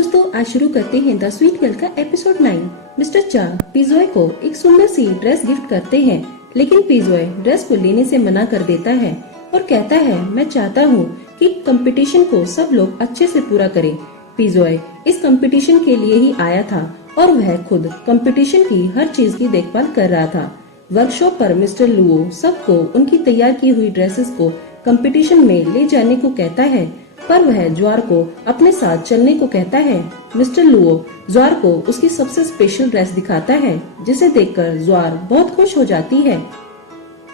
दोस्तों, आज शुरू करते हैं द स्वीट गर्ल का एपिसोड 9। मिस्टर चा पिजोय को एक सुंदर सी ड्रेस गिफ्ट करते हैं, लेकिन पिजोय ड्रेस को लेने से मना कर देता है और कहता है, मैं चाहता हूँ कि कंपटीशन को सब लोग अच्छे से पूरा करें। पिजोय इस कंपटीशन के लिए ही आया था और वह खुद कंपटीशन की हर चीज की देखभाल कर रहा था। वर्कशॉप पर मिस्टर लुओ सबको उनकी तैयार की हुई ड्रेसेस को कंपटीशन में ले जाने को कहता है, पर वह ज्वार को अपने साथ चलने को कहता है। मिस्टर लुओ ज्वार को उसकी सबसे स्पेशल ड्रेस दिखाता है, जिसे देखकर ज्वार बहुत खुश हो जाती है।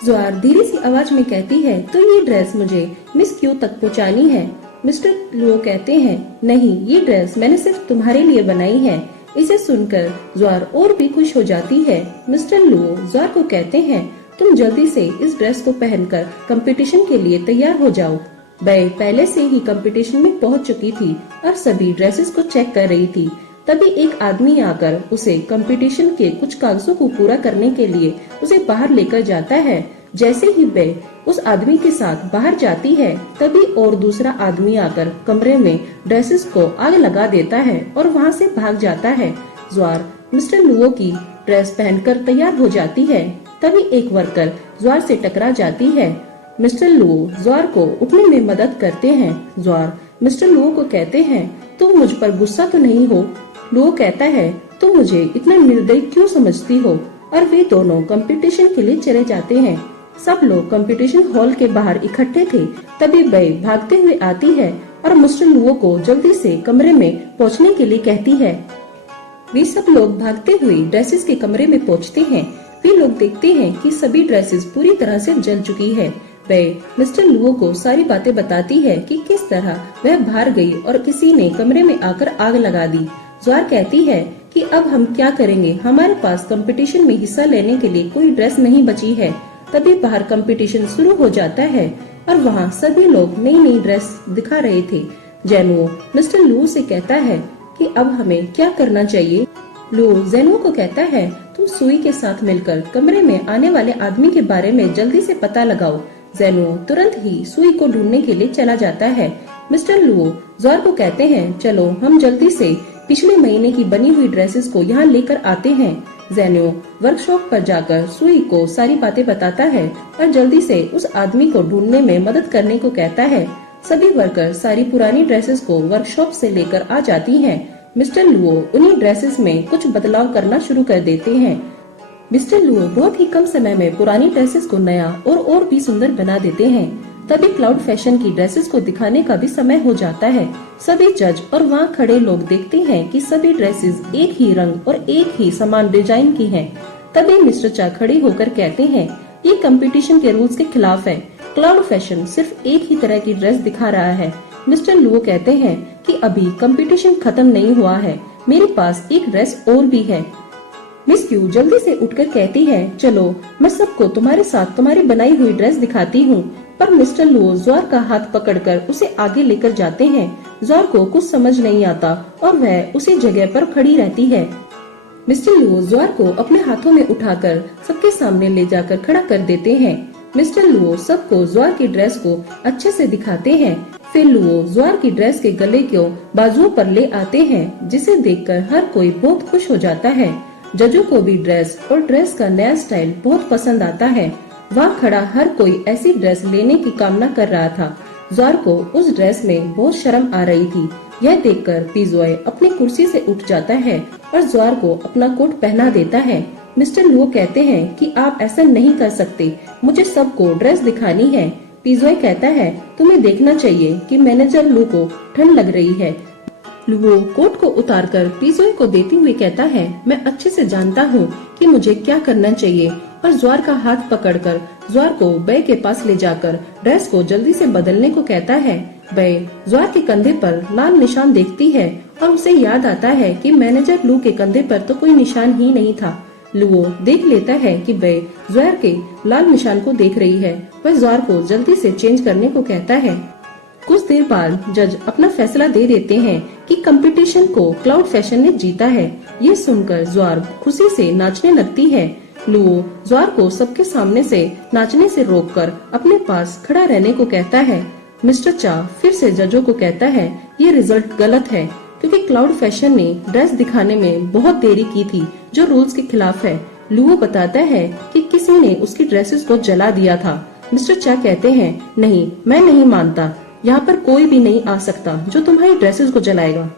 ज्वार धीरे सी आवाज में कहती है, तो ये ड्रेस मुझे मिस क्यू तक पहुंचानी है। मिस्टर लुओ कहते हैं, नहीं, ये ड्रेस मैंने सिर्फ तुम्हारे लिए बनाई है। इसे सुनकर ज्वार और भी खुश हो जाती है। मिस्टर लुओ ज्वार को कहते हैं, तुम जल्दी से इस ड्रेस को पहनकर कंपटीशन के लिए तैयार हो जाओ। बै पहले से ही कंपटीशन में पहुंच चुकी थी और सभी ड्रेसेस को चेक कर रही थी। तभी एक आदमी आकर उसे कंपटीशन के कुछ कागजों को पूरा करने के लिए उसे बाहर लेकर जाता है। जैसे ही बै उस आदमी के साथ बाहर जाती है, तभी और दूसरा आदमी आकर कमरे में ड्रेसेस को आग लगा देता है और वहां से भाग जाता है। ज्वार मिस्टर लुओ की ड्रेस पहनकर तैयार हो जाती है। तभी एक वर्कर ज्वार से टकरा जाती है। मिस्टर लुओ ज्वार को उठने में मदद करते हैं। ज्वार मिस्टर लुओ को कहते हैं, तुम मुझ पर गुस्सा तो नहीं हो? लुओ कहता है, तुम मुझे इतना निर्दयी क्यों समझती हो? और वे दोनों कंपटीशन के लिए चले जाते हैं। सब लोग कंपटीशन हॉल के बाहर इकट्ठे थे। तभी बै भागते हुए आती है और मिस्टर लुओ को जल्दी से कमरे में पहुंचने के लिए कहती है। वे सब लोग भागते हुए ड्रेसेस के कमरे में पहुंचते हैं। वे लोग देखते हैं कि सभी ड्रेसेस पूरी तरह से जल चुकी है। बै मिस्टर लुओ को सारी बातें बताती है कि किस तरह वह बाहर गई और किसी ने कमरे में आकर आग लगा दी। ज्वार कहती है कि अब हम क्या करेंगे, हमारे पास कंपटीशन में हिस्सा लेने के लिए कोई ड्रेस नहीं बची है। तभी बाहर कंपटीशन शुरू हो जाता है और वहाँ सभी लोग नई नई ड्रेस दिखा रहे थे। जेनुओ मिस्टर लुओ से कहता है कि अब हमें क्या करना चाहिए। लुओ जेनुओ को कहता है, तुम सुई के साथ मिलकर कमरे में आने वाले आदमी के बारे में जल्दी से पता लगाओ। जेनुओ तुरंत ही सुई को ढूंढने के लिए चला जाता है। मिस्टर लुओ ज्वार को कहते हैं, चलो हम जल्दी से पिछले महीने की बनी हुई ड्रेसेस को यहाँ लेकर आते हैं। जेनुओ वर्कशॉप पर जाकर सुई को सारी बातें बताता है और जल्दी से उस आदमी को ढूंढने में मदद करने को कहता है। सभी वर्कर सारी पुरानी ड्रेसेस को वर्कशॉप से लेकर आ जाती हैं। मिस्टर लुओ उन्हीं ड्रेसेस में कुछ बदलाव करना शुरू कर देते हैं। मिस्टर लुओ बहुत ही कम समय में पुरानी ड्रेसेस को नया और भी सुंदर बना देते हैं। तभी क्लाउड फैशन की ड्रेसेस को दिखाने का भी समय हो जाता है। सभी जज और वहाँ खड़े लोग देखते हैं कि सभी ड्रेसेस एक ही रंग और एक ही समान डिजाइन की हैं। तभी मिस्टर चा खड़े होकर कहते हैं, ये कंपटीशन के रूल्स के खिलाफ है। क्लाउड फैशन सिर्फ एक ही तरह की ड्रेस दिखा रहा है। मिस्टर लुओ कहते हैं कि अभी कंपटीशन खत्म नहीं हुआ है, मेरे पास एक ड्रेस और भी है। मिस क्यू जल्दी से उठकर कहती है, चलो मैं सबको तुम्हारे साथ तुम्हारी बनाई हुई ड्रेस दिखाती हूँ। पर मिस्टर लुओ ज्वार का हाथ पकड़कर उसे आगे लेकर जाते हैं। ज्वार को कुछ समझ नहीं आता और वह उसी जगह पर खड़ी रहती है। मिस्टर लुओ ज्वार को अपने हाथों में उठाकर सबके सामने ले जाकर खड़ा कर देते हैं। मिस्टर लुओ सबको ज्वार की ड्रेस को अच्छे से दिखाते हैं। फिर लुओ ज्वार की ड्रेस के गले को बाजुओं पर ले आते हैं, जिसे देखकर हर कोई बहुत खुश हो जाता है। जजों को भी ड्रेस और ड्रेस का नया स्टाइल बहुत पसंद आता है। वहाँ खड़ा हर कोई ऐसी ड्रेस लेने की कामना कर रहा था। ज्वार को उस ड्रेस में बहुत शर्म आ रही थी। यह देखकर पिजोय अपनी कुर्सी से उठ जाता है और ज्वार को अपना कोट पहना देता है। मिस्टर लुओ कहते हैं कि आप ऐसा नहीं कर सकते, मुझे सबको ड्रेस दिखानी है। पिजोय कहता है, तुम्हें देखना चाहिए कि मैनेजर लू को ठंड लग रही है। लुओ कोट को उतारकर पिजोय को देते हुए कहता है, मैं अच्छे से जानता हूँ कि मुझे क्या करना चाहिए, और ज्वार का हाथ पकड़कर ज्वार को बै के पास ले जाकर ड्रेस को जल्दी से बदलने को कहता है। बै ज्वार के कंधे पर लाल निशान देखती है और उसे याद आता है कि मैनेजर लू के कंधे पर तो कोई निशान ही नहीं था। लुओ देख लेता है कि बै ज्वार के लाल निशान को देख रही है। वह ज्वार को जल्दी से चेंज करने को कहता है। कुछ देर बाद जज अपना फैसला दे देते हैं कि कंपटीशन को क्लाउड फैशन ने जीता है। ये सुनकर ज्वार खुशी से नाचने लगती है। लुओ ज्वार को सबके सामने से नाचने से रोककर अपने पास खड़ा रहने को कहता है। मिस्टर चा फिर से जजों को कहता है, ये रिजल्ट गलत है। क्योंकि क्लाउड फैशन ने ड्रेस दिखाने में बहुत देरी की थी, जो रूल्स के खिलाफ है। लुओ बताता है कि किसी ने उसकी ड्रेसेस को जला दिया था। मिस्टर चा कहते हैं, नहीं, मैं नहीं मानता, यहाँ पर कोई भी नहीं आ सकता जो तुम्हारी ड्रेसेस को जलाएगा।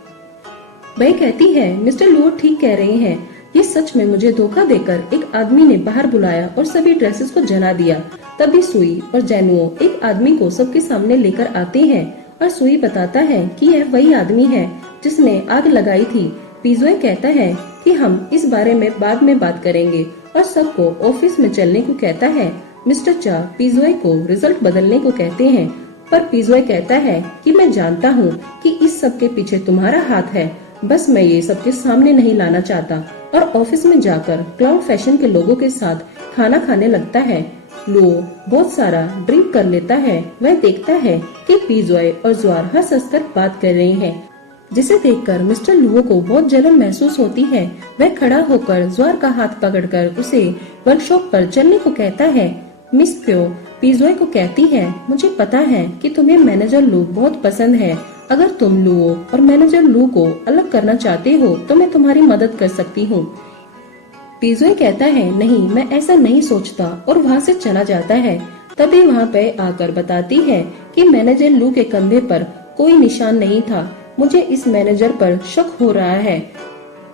वह कहती है, मिस्टर लुओ ठीक कह रहे हैं, ये सच में मुझे धोखा देकर एक आदमी ने बाहर बुलाया और सभी ड्रेसेस को जला दिया। तभी सुई और जैनुओ एक आदमी को सबके सामने लेकर आते हैं और सुई बताता है कि यह वही आदमी है जिसने आग लगाई थी। पिज़ोए कहता है कि हम इस बारे में बाद में बात करेंगे और सबको ऑफिस में चलने को कहता है। मिस्टर चा पिज़ोए को रिजल्ट बदलने को कहते हैं, पर पिज़ोए कहता है कि मैं जानता हूँ कि इस सब के पीछे तुम्हारा हाथ है, बस मैं ये सबके सामने नहीं लाना चाहता। और ऑफिस में जाकर क्लाउड फैशन के लोगों के साथ खाना खाने लगता है। लुओ बहुत सारा ड्रिंक कर लेता है। वह देखता है कि पिज़ोए और ज्वार हंस-हंस बात कर रहे हैं, जिसे देखकर मिस्टर लुओ को बहुत जलन महसूस होती है। वह खड़ा होकर ज्वार का हाथ पकड़कर उसे वर्कशॉप पर चलने को कहता है। मिस प्यो पिज़ोए को कहती है, मुझे पता है कि तुम्हें मैनेजर लू बहुत पसंद है। अगर तुम लुओ और मैनेजर लू को अलग करना चाहते हो तो मैं तुम्हारी मदद कर सकती हूँ। पिज़ोए कहता है, नहीं, मैं ऐसा नहीं सोचता, और वहाँ से चला जाता है। तभी वहाँ पे आकर बताती है कि मैनेजर लू के कंधे पर कोई निशान नहीं था। मुझे इस मैनेजर पर शक हो रहा है।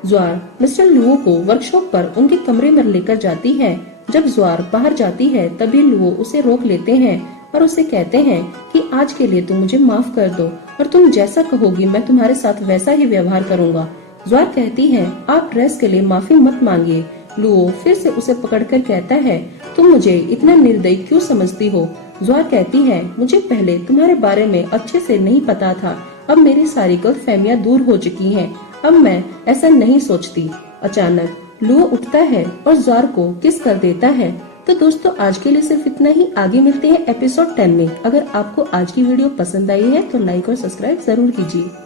ज्वार मिस्टर लुओ को वर्कशॉप पर उनके कमरे में लेकर जाती है। जब ज्वार बाहर जाती है तभी लुओ उसे रोक लेते हैं और उसे कहते हैं कि आज के लिए तुम मुझे माफ कर दो और तुम जैसा कहोगी मैं तुम्हारे साथ वैसा ही व्यवहार करूँगा। ज्वार कहती है, आप ड्रेस के लिए माफी मत मांगिए। लुओ फिर से उसे पकड़कर कहता है, तुम मुझे इतना निर्दयी क्यों समझती हो? ज्वार कहती है, मुझे पहले तुम्हारे बारे में अच्छे से नहीं पता था, अब मेरी सारी गलतफहमियां दूर हो चुकी हैं। अब मैं ऐसा नहीं सोचती। अचानक लुओ उठता है और ज्वार को किस कर देता है। तो दोस्तों आज के लिए सिर्फ इतना ही। आगे मिलते हैं एपिसोड 10 में। अगर आपको आज की वीडियो पसंद आई है तो लाइक और सब्सक्राइब जरूर कीजिए।